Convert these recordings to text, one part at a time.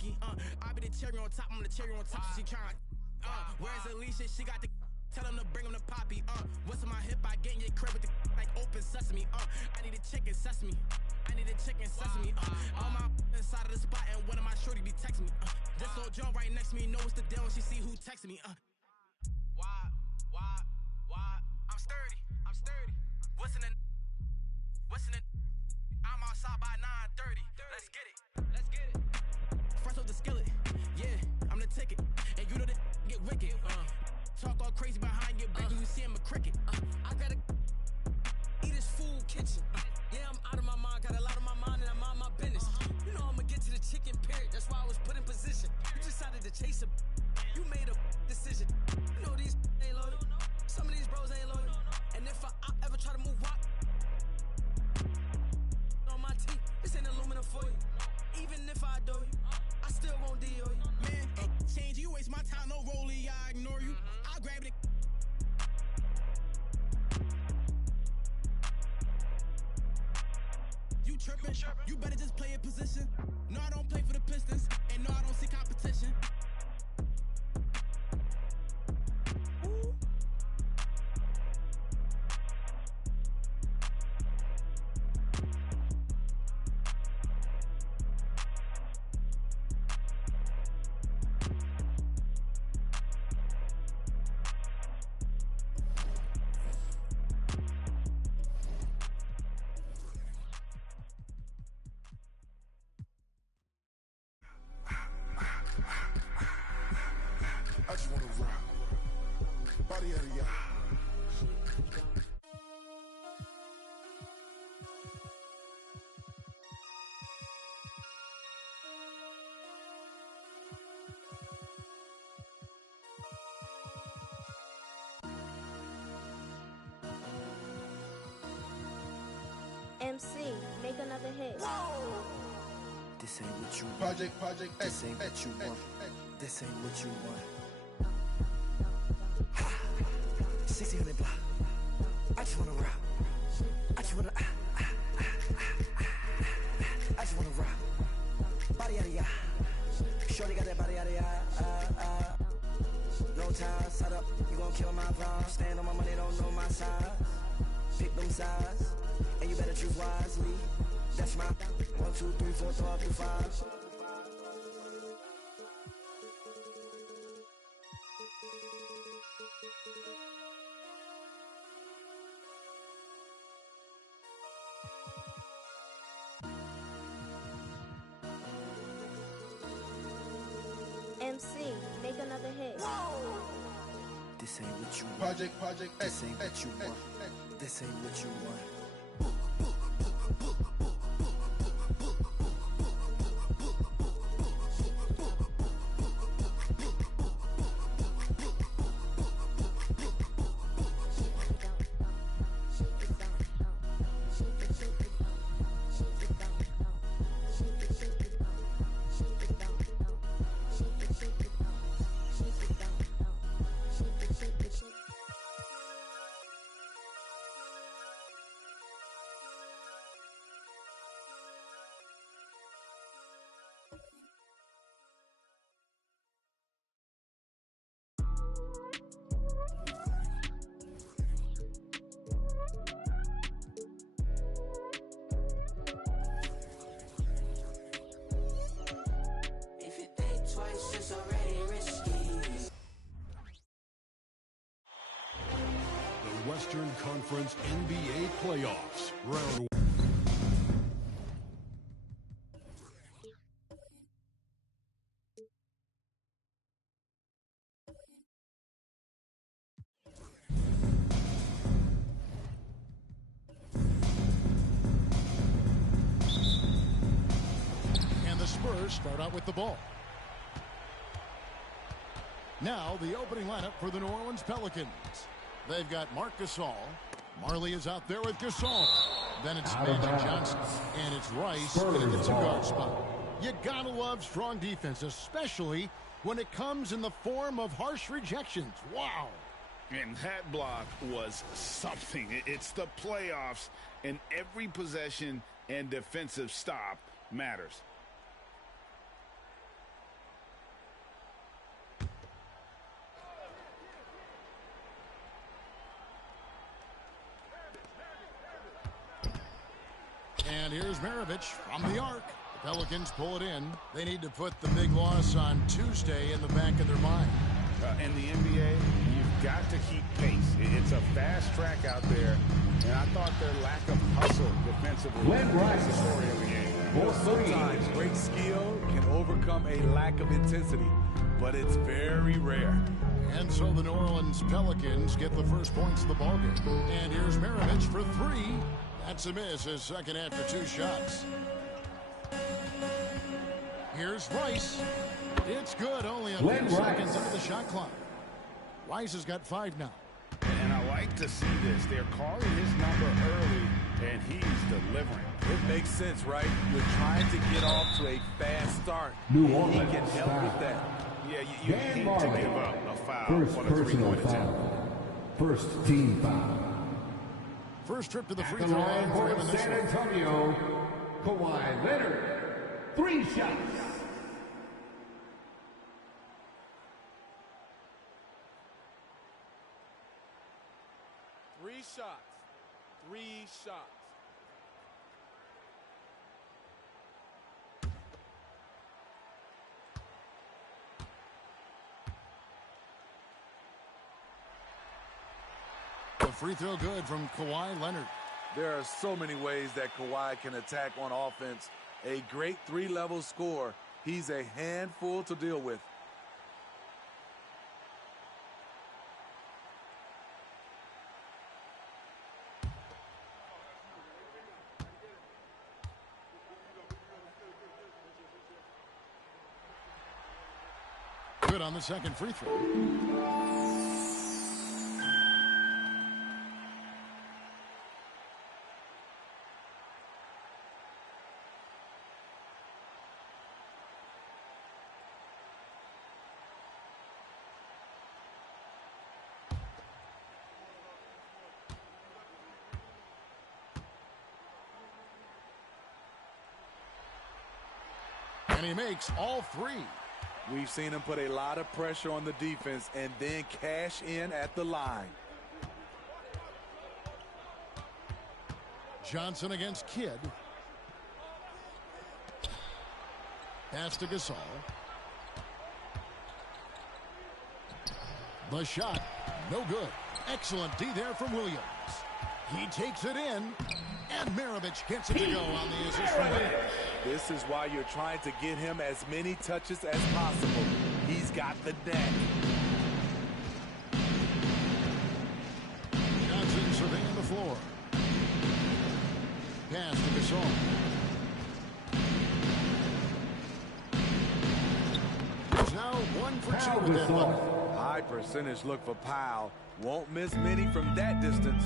lucky. I be the cherry on top, I'm the cherry on top. She trying. Where's Alicia? She got the. Tell him to bring him the poppy. What's in my hip? I get in your crib with the like open sesame. I need a chicken sesame. I need a chicken sesame. On my inside of the spot and one of my shorty be texting me. This old John right next to me knows the deal and she see who texting me. Why? I'm sturdy. What's in the? I'm outside by 9:30. Let's get it. Fresh off the skillet. Yeah, I'm the ticket. And you know that get wicked. Talk all crazy behind your back when you see him a cricket. I gotta eat his food kitchen. Yeah, I'm out of my mind. Got a lot on my mind and I'm on my business. You know I'ma get to the chicken period. That's why I was put in position. You decided to chase a. You made a decision. You know these ain't loyal. Some of these bros ain't loyal. And if I ever try to move rock on my teeth, this ain't aluminum foil. Even if I do you, I still won't deal you. Man, change you waste my time, no rollie, I ignore you. I'll grab it. You tripping? You better just play a position. No, I don't play for the Pistons, and no, I don't see competition. Ooh. I just wanna rock. Body out of y'all. MC, make another hit. This ain't what you want. Project This ain't what you want. This ain't what you want. 1600 block. I just wanna rock. I just wanna. I just wanna rock. Body out of ya. Shorty got that body out of ya. No time, set up. You gon' kill my vibe. Stand on my money, don't know my size. Pick them sides, and you better choose wisely. That's my 1, 2, 3, 4, 5 through 5. MC, make another hit. This ain't what you want. Project This ain't what you want. This ain't what you want. Western Conference NBA Playoffs, round 1. And the Spurs start out with the ball. Now the opening lineup for the New Orleans Pelicans. They've got Marc Gasol. Marley is out there with Gasol. Then it's Magic Johnson. And it's Rice in a guard spot. You gotta love strong defense, especially when it comes in the form of harsh rejections. Wow. And that block was something. It's the playoffs, and every possession and defensive stop matters. And here's Maravich from the arc. The Pelicans pull it in. They need to put the big loss on Tuesday in the back of their mind. In the NBA, you've got to keep pace. It's a fast track out there, and I thought their lack of hustle defensively was the story of the game. Well, sometimes great skill can overcome a lack of intensity, but it's very rare. And so the New Orleans Pelicans get the first points of the ballgame. And here's Maravich for three. That's a miss, his second after 2 shots. Here's Rice. It's good, only a few seconds into the shot clock. Rice has got 5 now. And I like to see this. They're calling his number early, and he's delivering. It makes sense, right? You're trying to get off to a fast start. New He Orleans can help with that. Yeah, you hate to give up a foul First on a personal three-point attempt. foul. First team foul. First trip to the free The throw line line for him for in this San one. Antonio, Kawhi Leonard. 3 shots. Three shots. The free throw good from Kawhi Leonard. There are so many ways that Kawhi can attack on offense. A great 3-level scorer. He's a handful to deal with. Good on the second free throw. And he makes all 3. We've seen him put a lot of pressure on the defense and then cash in at the line. Johnson against Kidd. Pass to Gasol. The shot, no good. Excellent D there from Williams. He takes it in, and Maravich gets it to go on the assist from Williams. This is why you're trying to get him as many touches as possible. He's got the knack. Johnson surveying the floor. Pass to Gasol. He's now 1 for 2 with that one. High percentage look for Powell. Won't miss many from that distance.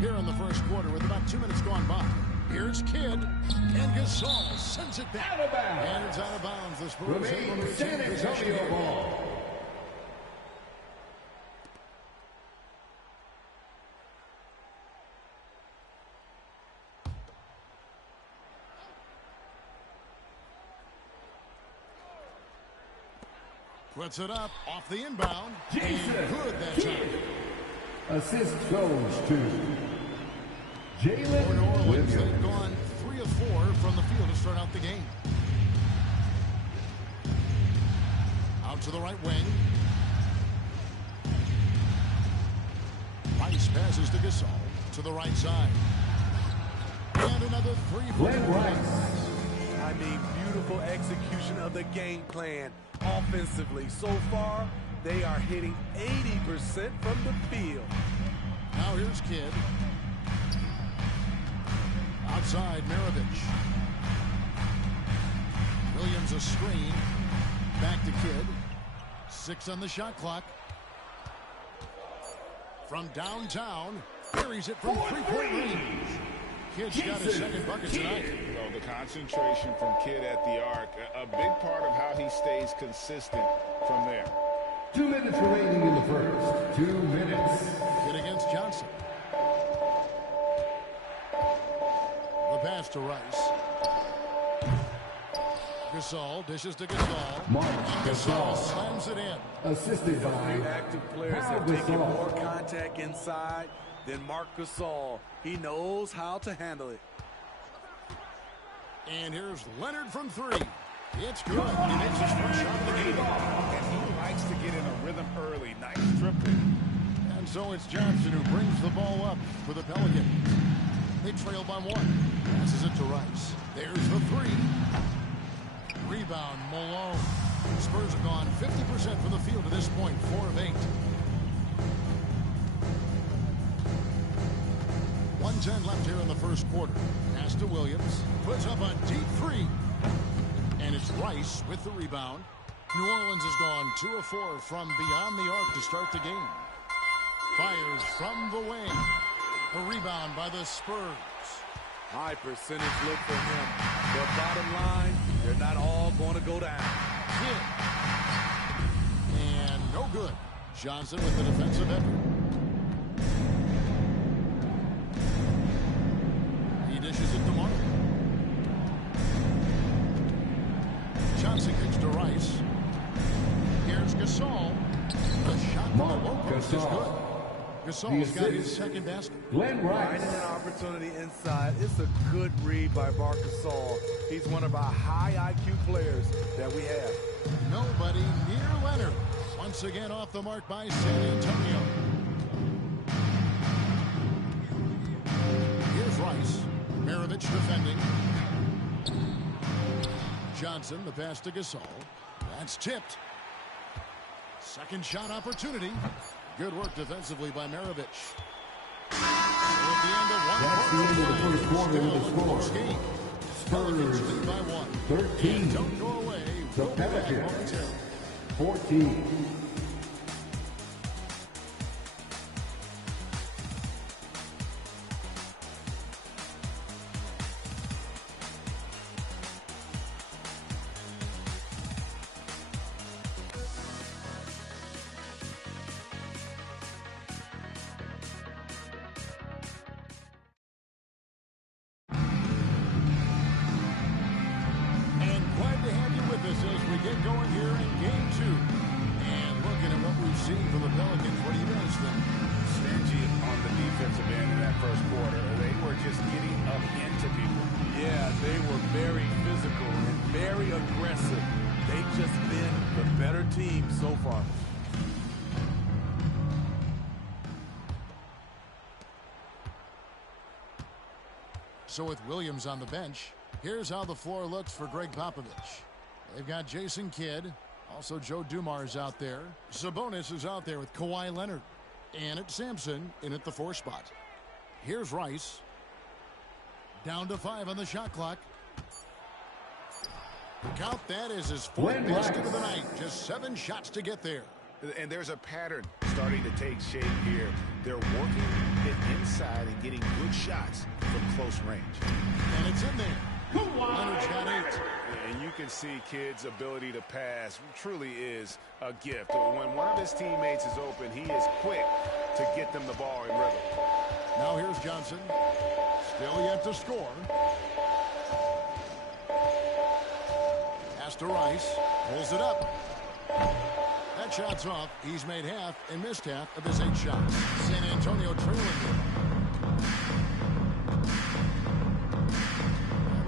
Here in the first quarter with about 2 minutes gone by. Here's Kidd, and Gasol sends it back. And it's out of bounds. The Spurs able to San retain possession Antonio here. ball. Puts it up off the inbound. Jason And good that time. Assist goes to For New Jalen Orleans, they've Williams. gone 3 of 4 from the field to start out the game. Out to the right wing. Rice passes to Gasol to the right side. And another 3 for Glenn the Rice. I mean, beautiful execution of the game plan offensively. So far, they are hitting 80% from the field. Now here's Kidd. Outside, Maravich. Williams a screen. Back to Kidd. 6 on the shot clock. From downtown, carries it from 3-point range. Kidd's got his second bucket tonight. Well, the concentration from Kidd at the arc, a big part of how he stays consistent from there. 2 minutes remaining in the first. 2 minutes. Kidd against Johnson. The pass to Rice. Gasol dishes to Gasol. Mark Gasol Gasol. slams it in. Assisted by Active players Powell have taken Gasol. more contact inside. then Marc Gasol. He knows how to handle it. And here's Leonard from three. It's good. He makes his first shot of the game. And he likes to get in a rhythm early. Nice tripling. And so it's Johnson who brings the ball up for the Pelicans. They trail by one. Passes it to Rice. There's the three. Rebound, Malone. Spurs have gone 50% from the field to this point, 4 of 8. 1:10 left here in the first quarter. Pass to Williams. Puts up a deep three. And it's Rice with the rebound. New Orleans has gone 2 of 4 from beyond the arc to start the game. Fires from the wing. A rebound by the Spurs. High percentage look for him. But bottom line, they're not all going to go down. Hit. And no good. Johnson with the defensive effort. He dishes it to Mark. Johnson kicks to Rice. Here's Gasol. The shot from the low post is good. Gasol's got his second basket. Finding an opportunity inside. It's a good read by Marc Gasol. He's one of our high IQ players that we have. Nobody near Leonard. Once again off the mark by San Antonio. Here's Rice. Maravich defending. Johnson, the pass to Gasol. That's tipped. Second shot opportunity. Good work defensively by Maravich. At the end of one That's the end of the first quarter with the score. Spurs lead by 1. 13. And don't go away. The We'll be back Pelicans momentarily. 14. So with Williams on the bench, here's how the floor looks for Greg Popovich. They've got Jason Kidd. Also Joe Dumars out there. Sabonis is out there with Kawhi Leonard. And it's Sampson in at the 4 spot. Here's Rice. Down to 5 on the shot clock. Count that as his 4th basket of the night. Just 7 shots to get there. And there's a pattern starting to take shape here. They're working it inside and getting good shots from close range. And it's in there. Leonard's got 8. And you can see Kidd's ability to pass truly is a gift. When one of his teammates is open, he is quick to get them the ball in rhythm. Now here's Johnson. Still yet to score. Pass to Rice. Pulls it up. That shot's off. He's made half and missed half of his 8 shots. San Antonio trailing here.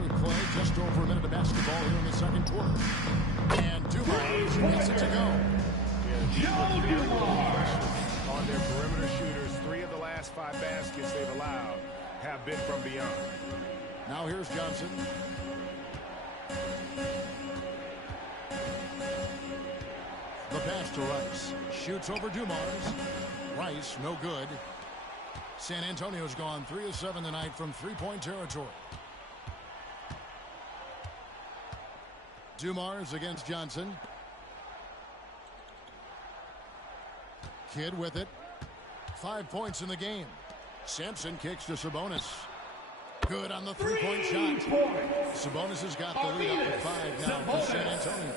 We play just over a minute of basketball here in the second quarter. And Dumars gets it to go. Joe Dumars. On their perimeter shooters, 3 of the last 5 baskets they've allowed have been from beyond. Now here's Johnson. The pass to Rice. Shoots over Dumars. Rice, no good. San Antonio's gone 3 of 7 tonight from 3-point territory. Dumars against Johnson. Kidd with it. 5 points in the game. Sampson kicks to Sabonis. Good on the 3-point shot. Sabonis has got the lead up to 5 now for San Antonio.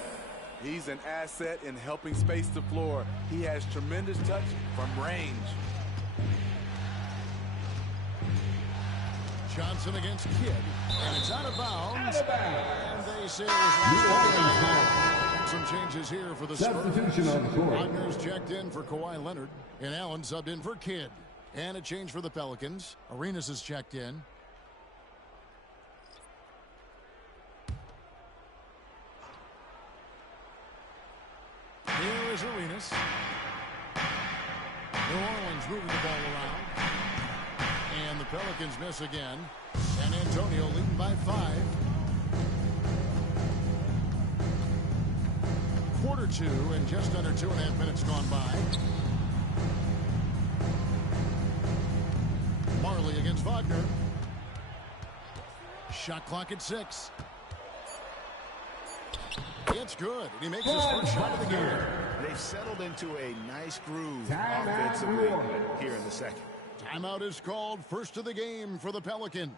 He's an asset in helping space the floor. He has tremendous touch from range. Johnson against Kidd, and it's out of bounds. And they say it was some changes here for the Spurs. Substitution on the court. Wagner's checked in for Kawhi Leonard, and Allen subbed in for Kidd. And a change for the Pelicans. Arenas is checked in. Here is Arenas. New Orleans moving the ball around. And the Pelicans miss again. San Antonio leading by 5. Quarter 2 and just under 2.5 minutes gone by. Marley against Wagner. Shot clock at 6. It's good, and he makes his first shot of the game. They've settled into a nice groove offensively here in the second. Timeout is called. First of the game for the Pelicans.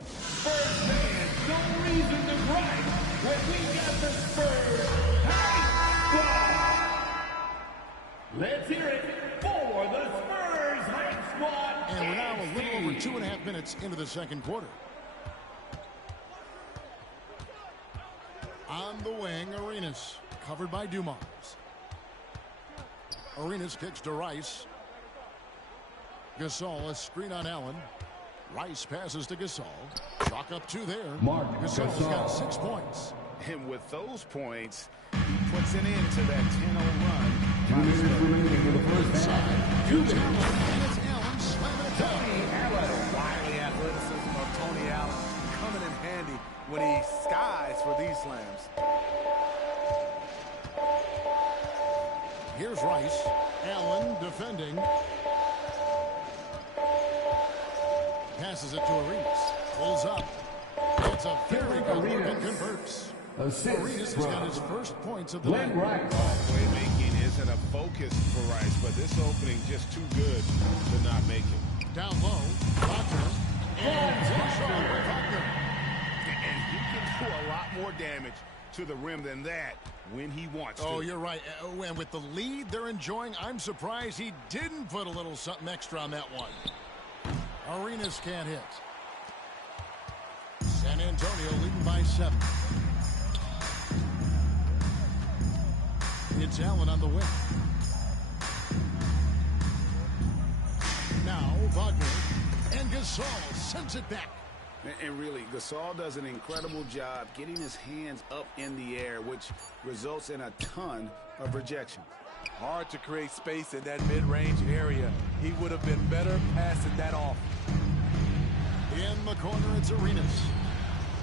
Spurs fans, no reason to gripe when we got the Spurs Hype Squad. Let's hear it for the Spurs Hype Squad. And we're now a little over 2.5 minutes into the second quarter. On the wing, Arenas, covered by Dumars. Arenas kicks to Rice. Gasol, a screen on Allen. Rice passes to Gasol. Chalk up 2 there. Gasol's got 6 points. And with those points, he puts an end to that 10-0 run. 2 minutes remaining for the first half. 2 minutes. And it's Allen slamming it down. The wily athleticism of Tony Allen coming in handy when he skies for these slams. Here's Rice. Allen defending. Passes it to Arenas. Pulls up. It's a very good look and converts. Arenas has got his first points of the night. Playmaking isn't a focus for Rice, but this opening just too good to not make it. Down low. Wagner. And Wagner. And he can do a lot more damage to the rim than that when he wants to. Oh, you're right. And with the lead they're enjoying, I'm surprised he didn't put a little something extra on that one. Arenas can't hit. San Antonio leading by 7. It's Allen on the wing. Now Wagner and Gasol sends it back. And really, Gasol does an incredible job getting his hands up in the air, which results in a ton of rejection. Hard to create space in that mid-range area. He would have been better passing that off. In the corner, it's Arenas.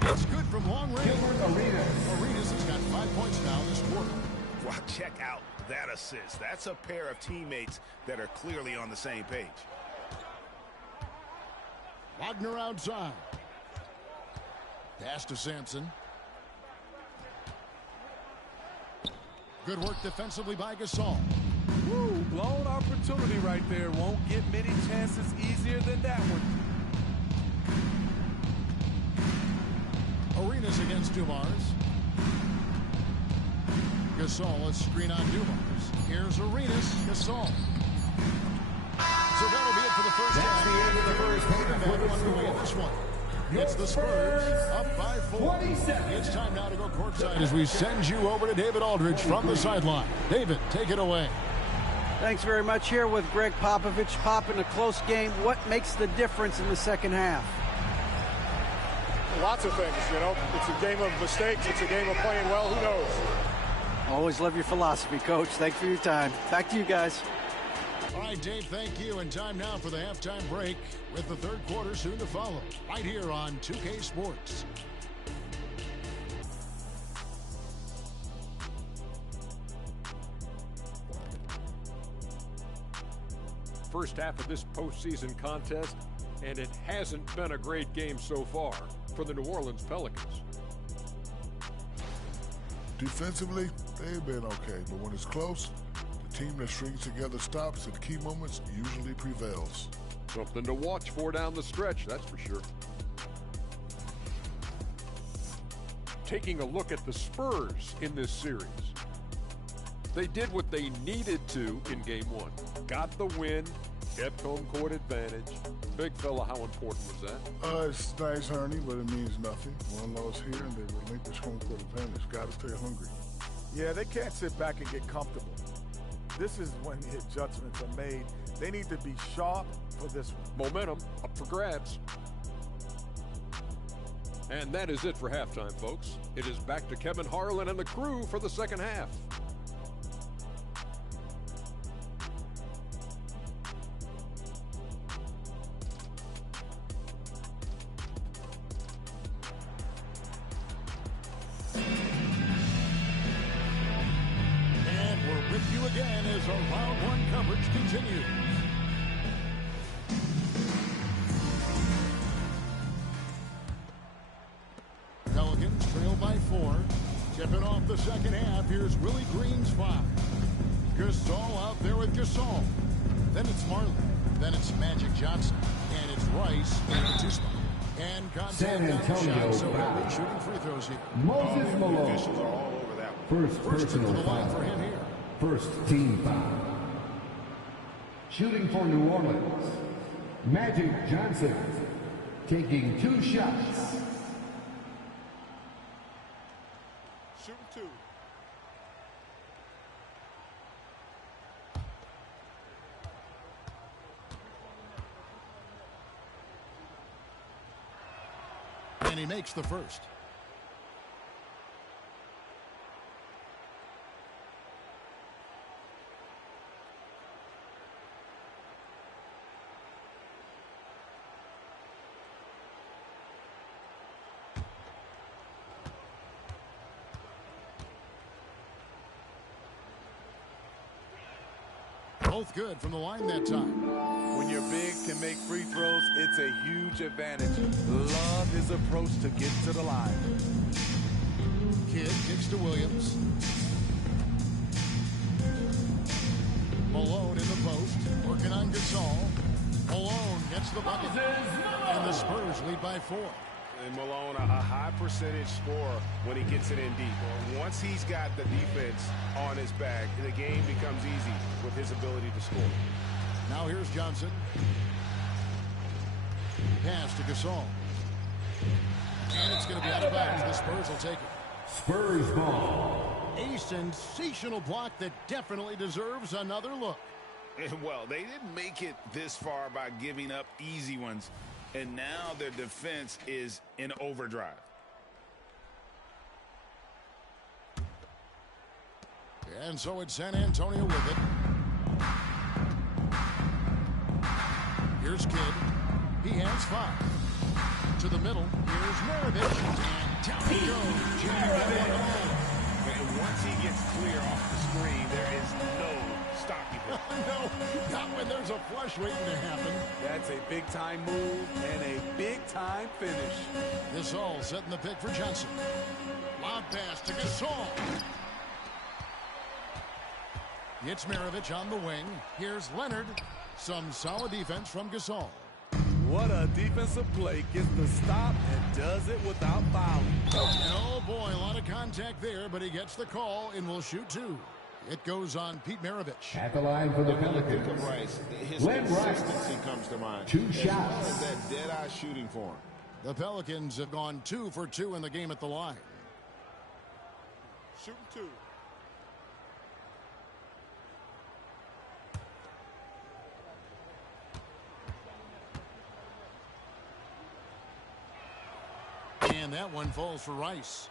It's good from long range. Arenas has got 5 points now this quarter. Well, check out that assist. That's a pair of teammates that are clearly on the same page. Wagner outside. Pass to Sampson. Good work defensively by Gasol. Woo, blown opportunity right there. Won't get many chances easier than that one. Arenas against Dumars. Gasol, a screen on Dumars. Here's Arenas. Gasol. So that'll be it for the first half. That's the end of the first half. Underway in this one. It's the Spurs up by 4. It's time now to go courtside as we send you over to David Aldridge from the sideline. David, take it away. Thanks very much. Here with Greg Popovich. Pop, in a close game, what makes the difference in the second half? Lots of things, you know. It's a game of mistakes. It's a game of playing well. Who knows? Always love your philosophy, Coach. Thanks for your time. Back to you guys. All right, Dave, thank you. And time now for the halftime break with the third quarter soon to follow right here on 2K Sports. First half of this postseason contest, and it hasn't been a great game so far for the New Orleans Pelicans. Defensively, they've been okay, but when it's close, the team that strings together stops at key moments usually prevails. Something to watch for down the stretch, that's for sure. Taking a look at the Spurs in this series. They did what they needed to in Game 1. Got the win, kept home court advantage. Big fella, how important was that? It's nice, Ernie, but it means nothing. One loss here, and they relinquish home court advantage. Got to stay hungry. Yeah, they can't sit back and get comfortable. This is when the adjustments are made. They need to be sharp for this one. Momentum up for grabs. And that is it for halftime, folks. It is back to Kevin Harlan and the crew for the second half. And we're with you again as our round one coverage continues. Pelicans trail by 4. Tipping off the second half. Here's Willie Green's 5. Gasol out there with Gasol. Then it's Marley. Then it's Magic Johnson. And it's Rice in the 2 spot. And San Antonio shot, so foul. he'll be shooting free throws here. Moses Malone. Officials are all over that one. First First to personal the line foul. for him here. First team foul. Shooting for New Orleans, Magic Johnson taking 2 shots. Shooting 2. And he makes the first. Both good from the line that time. When your big can make free throws, it's a huge advantage. Love his approach to get to the line. Kidd kicks to Williams. Malone in the post, working on Gasol. Malone gets the bucket. And the Spurs lead by 4. And Malone, a high percentage scorer when he gets it in deep. Once he's got the defense on his back, the game becomes easy with his ability to score. Now here's Johnson. Pass to Gasol. And it's going to be out of bounds. The Spurs will take it. Spurs ball. A sensational block that definitely deserves another look. Well, they didn't make it this far by giving up easy ones. And now their defense is in overdrive. And so it's San Antonio with it. Here's Kidd. He has 5. To the middle. Here's Maravich. And down he goes. And once he gets clear off the screen, there is no stopping him. No, not when there's a flush waiting to happen. That's a big-time move and a big-time finish. Gasol setting the pick for Johnson. Lob pass to Gasol. It's Maravich on the wing. Here's Leonard. Some solid defense from Gasol. What a defensive play. Gets the stop and does it without fouling. Oh, boy, a lot of contact there, but he gets the call and will shoot 2. It goes on Pete Maravich. At the line for the Pelicans, Glenn Rice. Comes to mind. 2 shots. As that dead-eye shooting for him. The Pelicans have gone 2 for 2 in the game at the line. Shooting 2. And that one falls for Rice.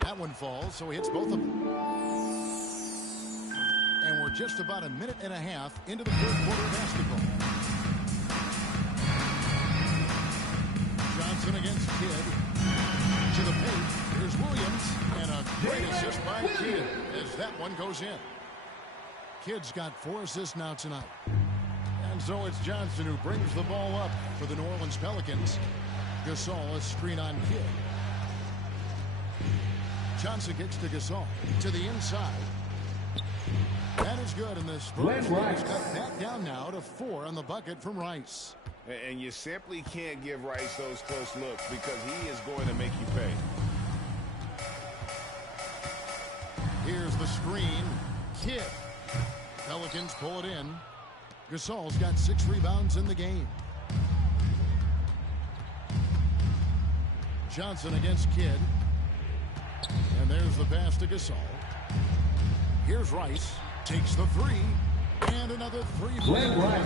That one falls, so he hits both of them. And we're just about a minute and a half into the 3rd quarter of basketball. Johnson against Kidd. To the paint. Here's Williams. And a great assist by Kidd as that one goes in. Kidd's got 4 assists now tonight. And so it's Johnson who brings the ball up for the New Orleans Pelicans. Gasol, a screen on Kidd. Johnson gets to Gasol. To the inside. That is good, and the Spurs cut back down now to 4 on the bucket from Rice. And you simply can't give Rice those close looks because he is going to make you pay. Here's the screen. Kidd. Pelicans pull it in. Gasol's got 6 rebounds in the game. Johnson against Kidd. And there's the pass to Gasol. Here's Rice. Takes the 3. And another 3. Glenn Rice.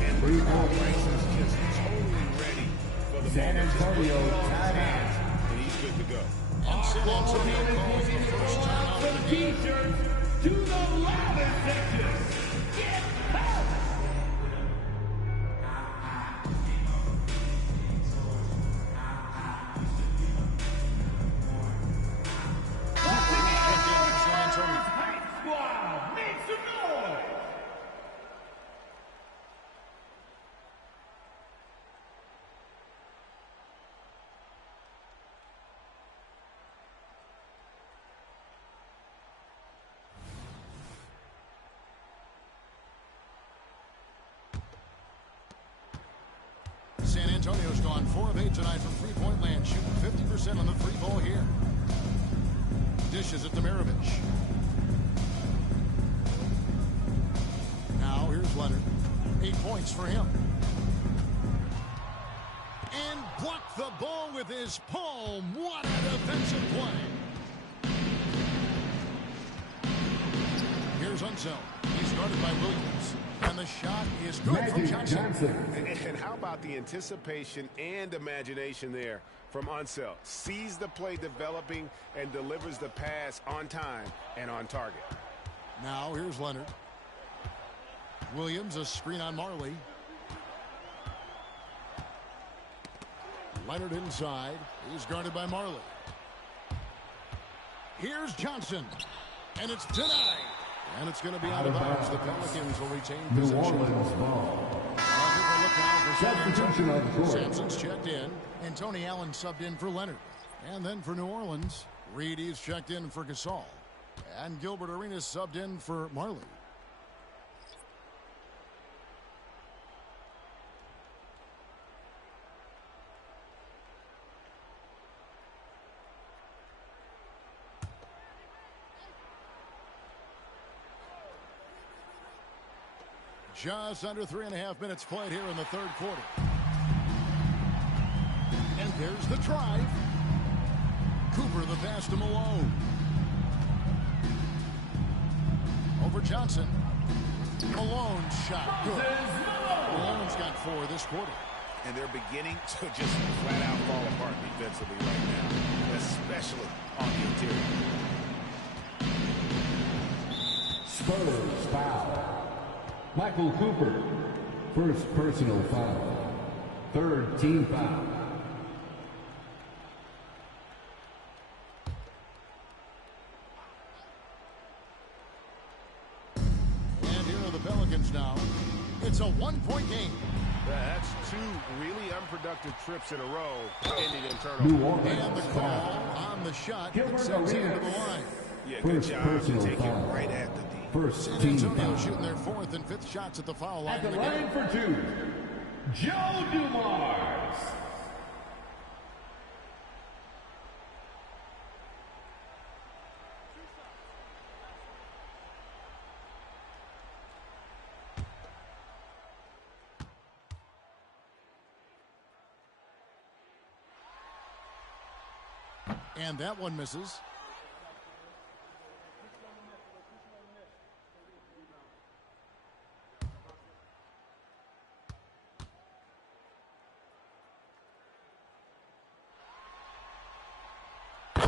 And Rice is just totally ready for the San Antonio timeout. And he's good to go. And San Antonio calls the first time out of the game. T-shirts to the louder section. Get out! Squad, make some noise! San Antonio's gone 4 of 8 tonight from three-point land, shooting 50% on the free ball here. Dishes it to Maravich. Now here's Leonard. 8 points for him. And blocked the ball with his palm. What a defensive play. Here's Unseld. He's guarded by Williams. And the shot is good from Johnson. And how about the anticipation and imagination there from Unseld? Sees the play developing and delivers the pass on time and on target. Now here's Leonard. Williams, a screen on Marley. Leonard inside. He's guarded by Marley. Here's Johnson. And it's denied. And it's going to be out of bounds. The Pelicans will retain possession. New Orleans ball. Substitution on the court. Sampson's checked in. And Tony Allen subbed in for Leonard. And then for New Orleans, Reedy's checked in for Gasol. And Gilbert Arenas subbed in for Marley. Just under 3.5 minutes played here in the third quarter. And there's the drive. Cooper the pass to Malone. Over Johnson. Malone's shot good. Malone's got 4 this quarter. And they're beginning to just flat out fall apart defensively right now, especially on the interior. Spurs foul. Michael Cooper, first personal foul. Third team foul. And here are the Pelicans now. It's a 1-point game. That's 2 really unproductive trips in a row, ending in turnover. And the call on the shot that sends him to the line. Yeah, good job to take it right at the D. First San team Antonio foul. shooting their 4th and 5th shots at the foul line. At the line for 2, Joe Dumars. And that one misses.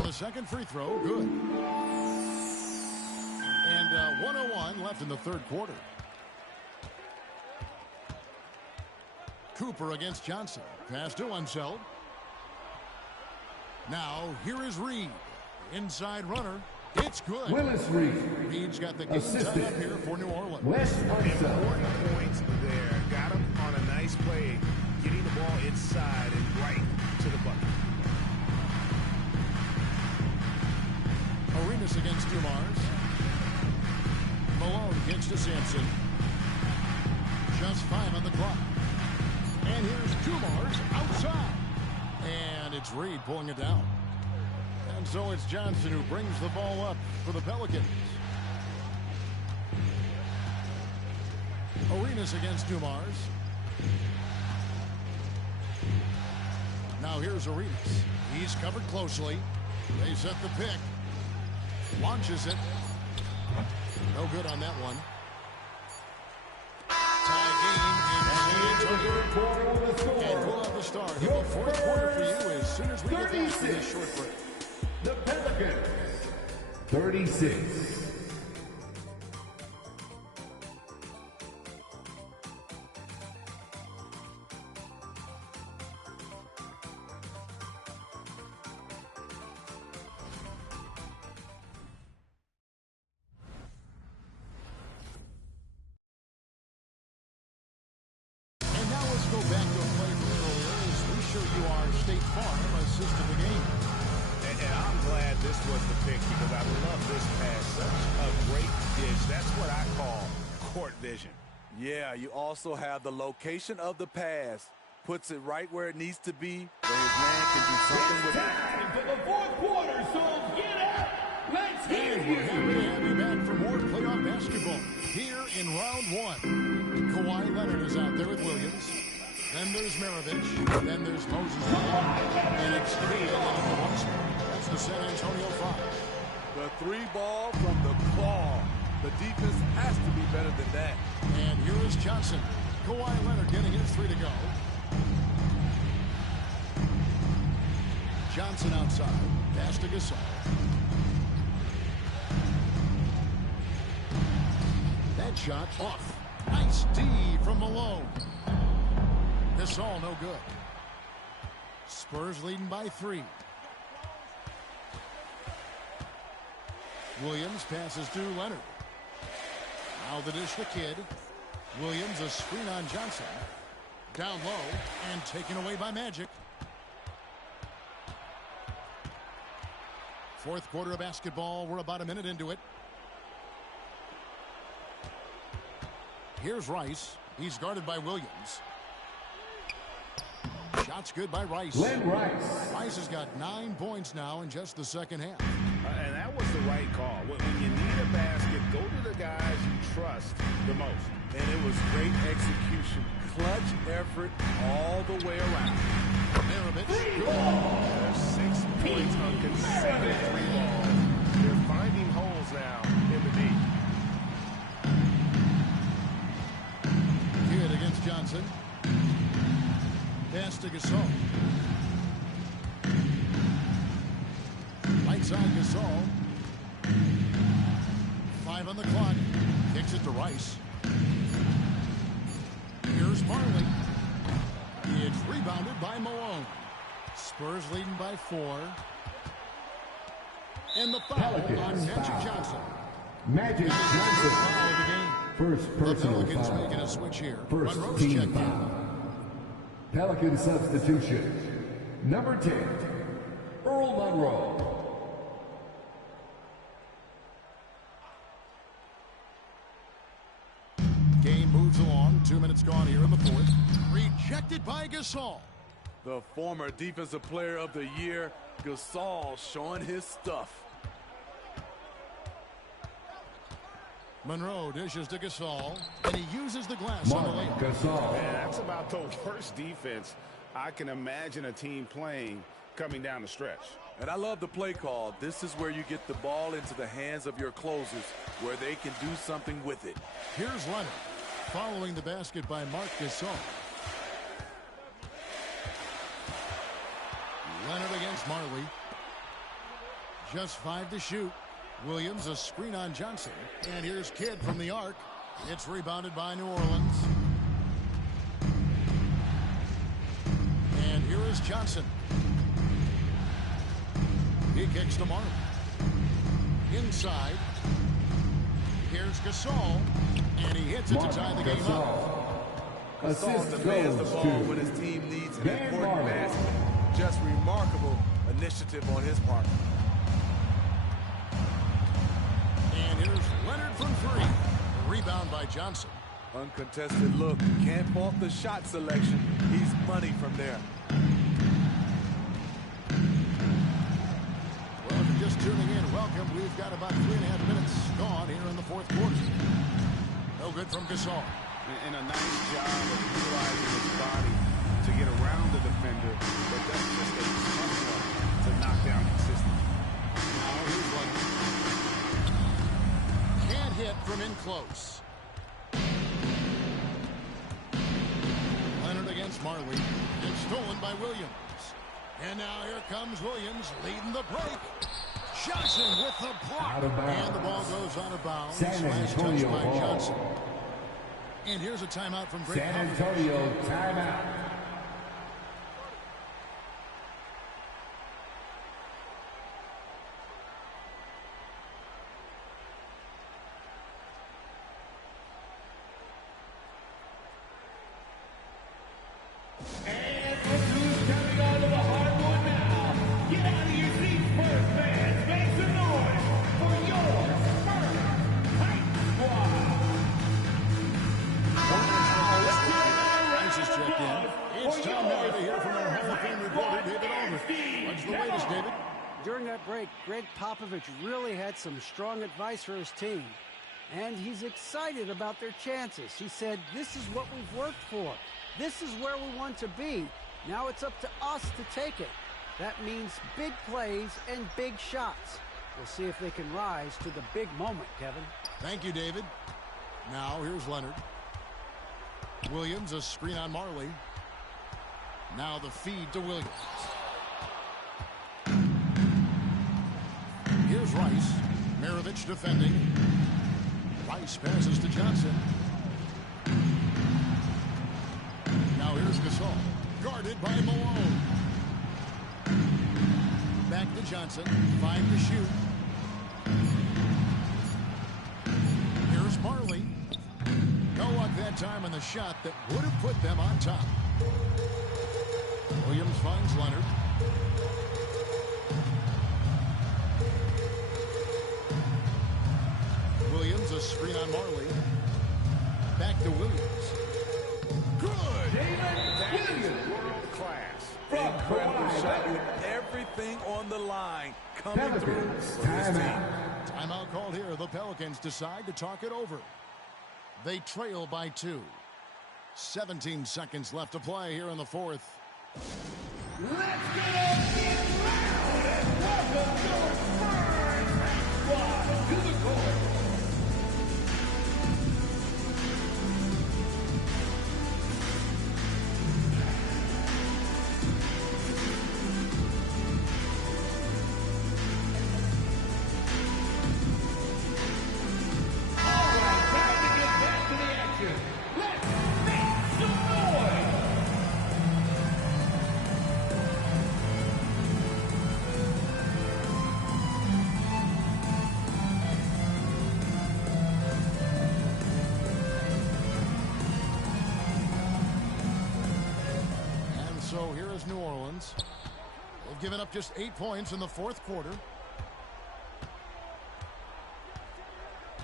The second free throw, good. And 1:01 left in the third quarter. Cooper against Johnson. Pass to Unseld. Now, here is Reed. Inside runner. It's good. Willis Reed. Reed's got the game tied up here for New Orleans. Wes Unseld. Important points there. Got him on a nice play, getting the ball inside and right to the bucket. Arenas against Dumars. Malone gets to Sampson. Just 5 on the clock. And here's Dumars outside. And it's Reed pulling it down. And so it's Johnson who brings the ball up for the Pelicans. Arenas against Dumars. Now here's Arenas. He's covered closely. They set the pick. Launches it. No good on that one. Tie game. And we'll have the start of the fourth quarter for you as soon as we get back to this short break. The Pelicans, 36. Go back to a play from earlier as we show you our State Farm assist of the game. And I'm glad this was the pick because I love this pass. Such a great dish. That's what I call court vision. Yeah, you also have the location of the pass. Puts it right where it needs to be, where his man can do something with it. Time for the fourth quarter, so get up. Let's hear and we're happy to have you back for more playoff basketball here in round one. Kawhi Leonard is out there with Williams. Then there's Maravich. Then there's Moses. And it's Creed in the one spot. That's the San Antonio 5. The three ball from the claw. The defense has to be better than that. And here is Johnson. Kawhi Leonard getting his three to go. Johnson outside. Pass to Gasol. That shot off. Nice D from Malone. Gasol no good. Spurs leading by 3. Williams passes to Leonard. Now the dish to Kidd. Williams a screen on Johnson. Down low and taken away by Magic. Fourth quarter of basketball. We're about a minute into it. Here's Rice. He's guarded by Williams. Shot's good by Rice. Len Rice. Rice has got 9 points now in just the second half. And that was the right call. When you need a basket, go to the guys you trust the most. And it was great execution. Clutch effort all the way around. Maravich. There's 6 points on consecutive three balls. They're finding holes now in the deep. Kidd against Johnson. Pass to Gasol. Right side Gasol. 5 on the clock. Kicks it to Rice. Here's Marley. It's rebounded by Malone. Spurs leading by 4. And the foul on Magic Johnson. Magic Johnson. Foul of the game. First personal the Pelicans foul. making a switch here. First Monroe's team checked foul. in. Pelican substitution. Number 10, Earl Monroe. Game moves along. 2 minutes gone here in the fourth. Rejected by Gasol. The former defensive player of the year, Gasol, showing his stuff. Monroe dishes to Gasol, and he uses the glass on the layup. Gasol. Man, that's about the worst defense I can imagine a team playing coming down the stretch. And I love the play call. This is where you get the ball into the hands of your closers, where they can do something with it. Here's Leonard, following the basket by Marc Gasol. Leonard against Marley. Just 5 to shoot. Williams a screen on Johnson. And here's Kidd from the arc. It's rebounded by New Orleans. And here is Johnson. He kicks to Marley. Inside. Here's Gasol. And he hits it to tie the game up. Gasol demands the ball when his team needs an important basket. Just remarkable initiative on his part. And here's Leonard from 3. Rebound by Johnson. Uncontested look. Can't fault the shot selection. He's money from there. Well, if you're just tuning in, welcome. We've got about 3.5 minutes gone here in the fourth quarter. No good from Gasol. And a nice job of utilizing his body to get around the defender, but that's just a tough one to knock down consistently. Now here's one. Can't hit from in close. Leonard against Marley, and stolen by Williams. And now here comes Williams leading the break. Johnson with the block. And the ball goes out of bounds. Last touch by Johnson. And here's a timeout from Greg San Antonio, timeout. And look who's coming onto the hardwood now. Get out of your seats, Spurs fans. Make some noise for your Spurs Hype Squad. It's time now to hear from our Hall of Fame reporter, David Aldridge. What's the latest, David? During that break, Greg Popovich really had some strong advice for his team. And he's excited about their chances. He said, this is what we've worked for. This is where we want to be. Now it's up to us to take it. That means big plays and big shots. We'll see if they can rise to the big moment, Kevin. Thank you, David. Now here's Leonard. Williams, a screen on Marley. Now the feed to Williams. Here's Rice. Maravich defending. Rice passes to Johnson. Now here's Gasol. Guarded by Malone. Back to Johnson. 5 to shoot. Here's Marley. No luck that time on the shot that would have put them on top. Williams finds Leonard. Williams, a screen on Marley. Back to Williams. Good! That is world class. Incredible shot with everything on the line coming through for his team. Timeout called here. The Pelicans decide to talk it over. They trail by 2. 17 seconds left to play here in the fourth. Let's get it loud and welcome your Spurs Hype Squad to the court. So here is New Orleans. They've given up just 8 points in the fourth quarter.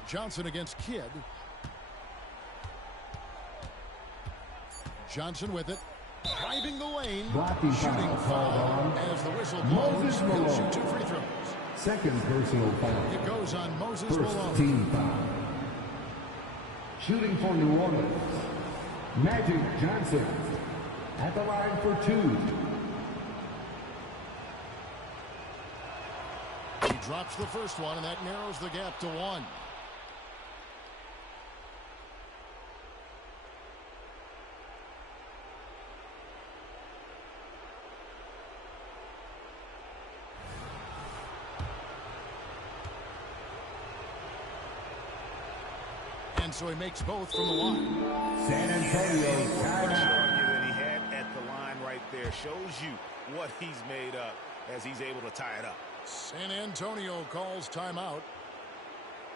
Johnson against Kidd. Johnson with it. Driving the lane. Shooting foul as the whistle blows. He'll shoot 2 free throws. Second personal foul. It goes on Moses First Malone. team foul. Shooting for New Orleans, Magic Johnson at the line for 2. He drops the first one, and that narrows the gap to 1. And so he makes both from the line. San Antonio timeout. That he had at the line right there shows you what he's made up as he's able to tie it up. San Antonio calls timeout.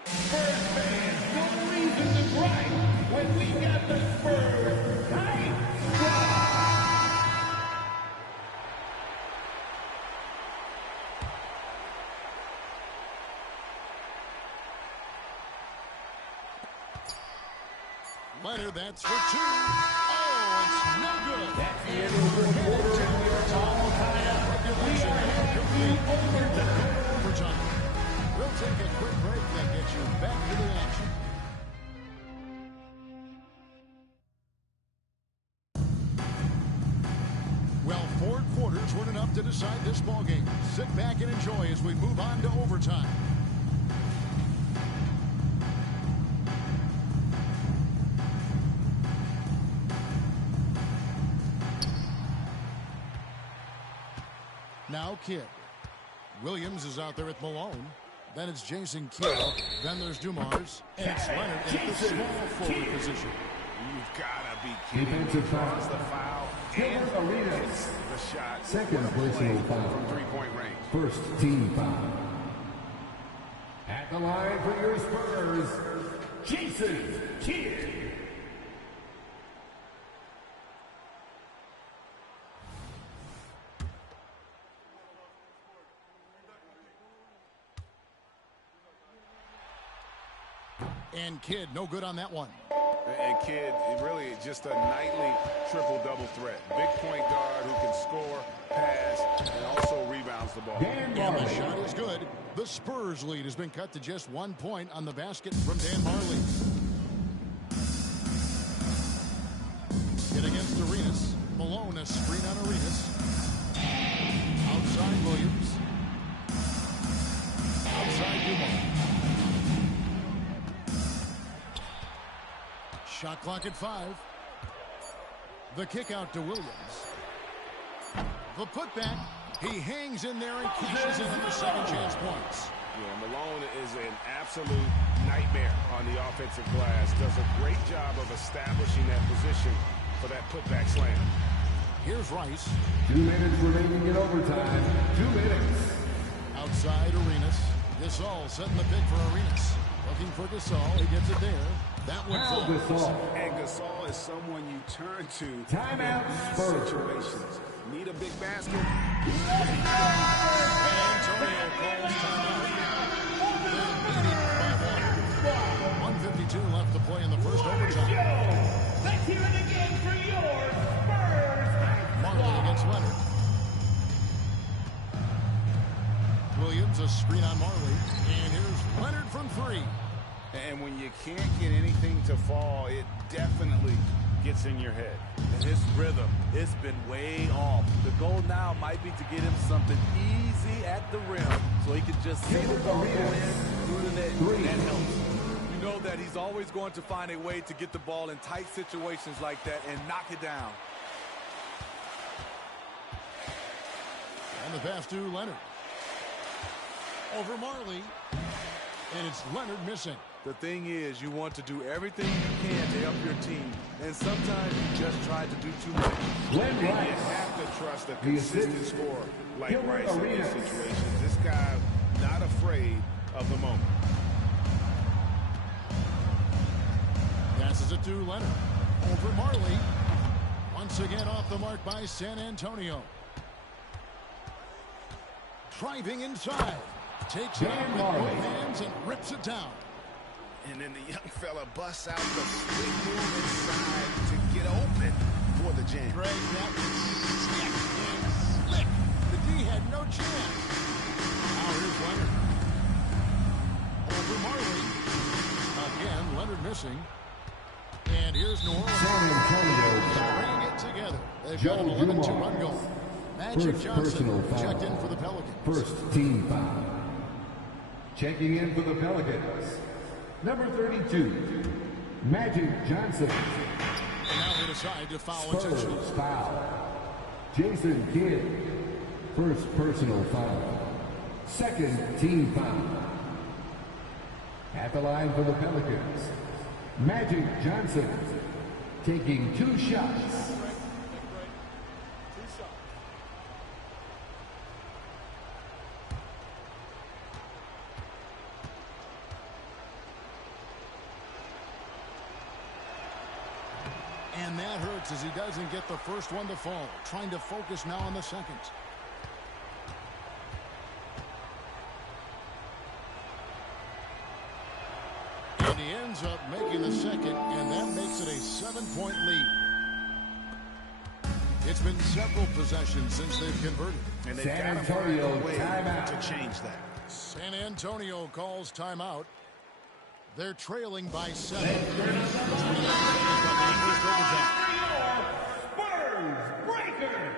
Spurs fans, no reason to gripe when we got the Spurs Hype Squad. Leonard, that's for 2. Oh, it's no good. That's the end of the fourth quarter. All tied up. We are heading to overtime. We'll take a quick break and get you back to the action. Well, 4 quarters weren't enough to decide this ballgame. Sit back and enjoy as we move on to overtime. Now Kidd. Williams is out there with Malone. Then it's Jason Kidd. Then there's Dumars. And it's Leonard in the small forward position. You've got to be kidding. Defensive foul. The foul Taylor Arenas. The shot. Second personal foul. From three-point range. First team foul. At the line for your Spurs, Jason Kidd. And Kidd, no good on that one. And Kidd, really just a nightly triple-double threat. Big point guard who can score, pass, and also rebounds the ball. And the shot is good. The Spurs lead has been cut to just 1 point on the basket from Dan Marley. Hit against Arenas. Malone, a screen on Arenas. Outside Williams. Outside Dumars. Shot clock at 5. The kick out to Williams. The putback. He hangs in there and cashes in on the second chance points. Yeah, Malone is an absolute nightmare on the offensive glass. Does a great job of establishing that position for that putback slam. Here's Rice. 2 minutes remaining in overtime. 2 minutes. Outside Arenas. Gasol setting the pick for Arenas. Looking for Gasol. He gets it there. That one falls. And Gasol is someone you turn to Timeout in Spurs. situations. Need a big basket. Antonio calls timeout. They're leading by 1. 1:52 left to play in the first overtime. Let's hear it again for your Spurs. Marley against Leonard. Williams, a screen on Marley. And here's Leonard from 3. And when you can't get anything to fall, it definitely gets in your head. And his rhythm, it's been way off. The goal now might be to get him something easy at the rim so he can just see the ball go in through the net. That helps. You know that he's always going to find a way to get the ball in tight situations like that and knock it down. And the pass to Leonard. Over Marley. And it's Leonard missing. The thing is, you want to do everything you can to help your team. And sometimes you just try to do too much. And you have to trust a consistent scorer like Rice in these situations. This guy not afraid of the moment. Passes it to Leonard. Over Marley. Once again off the mark by San Antonio. Driving inside. Takes it out with both hands and rips it down. And then the young fella busts out the quick move inside to get open for the jam. Greg, that was slick and slick. The D had no chance. Now here's Leonard. Over Marley. Again, Leonard missing. And here's New Orleans. San Antonio bringing it together. They've got an 11-2 run goal. Magic Johnson checked in for the Pelicans. First team foul. Checking in for the Pelicans. Number 32, Magic Johnson. And now they decide to foul intentionally. Spurs foul. Jason Kidd. First personal foul. Second team foul. At the line for the Pelicans, Magic Johnson taking 2 shots. And that hurts as he doesn't get the first one to fall. Trying to focus now on the second. And he ends up making the second, and that makes it a 7-point lead. It's been several possessions since they've converted. And they've got to find a way to change that. San Antonio calls timeout. They're trailing by 7. Spurs Breakers!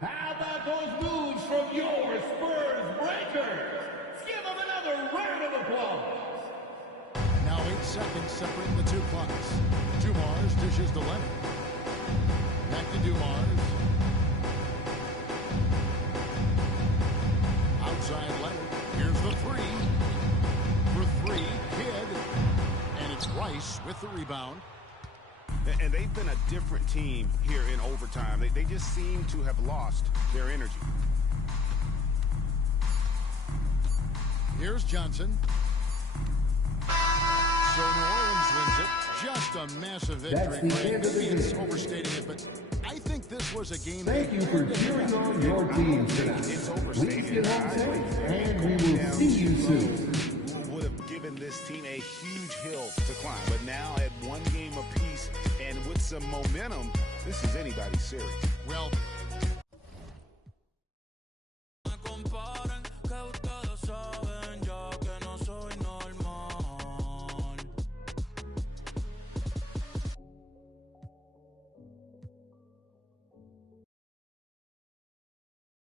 How about those moves from your Spurs Breakers? Give them another round of applause. Now 8 seconds separating the two clocks. Dumars dishes to Leonard. Back to Dumars. Outside Leonard. Here's the three. For three, Kidd. And it's Rice with the rebound. And they've been a different team here in overtime. They just seem to have lost their energy. Here's Johnson. So New Orleans wins it. Just a massive victory. Maybe it's overstating it, but I think this was a game. Thank you for cheering on your team tonight. Please get home safe, and we will see you soon. Would have given this team a huge hill to climb, but now at one game apiece and with some momentum, this is anybody's series. Well,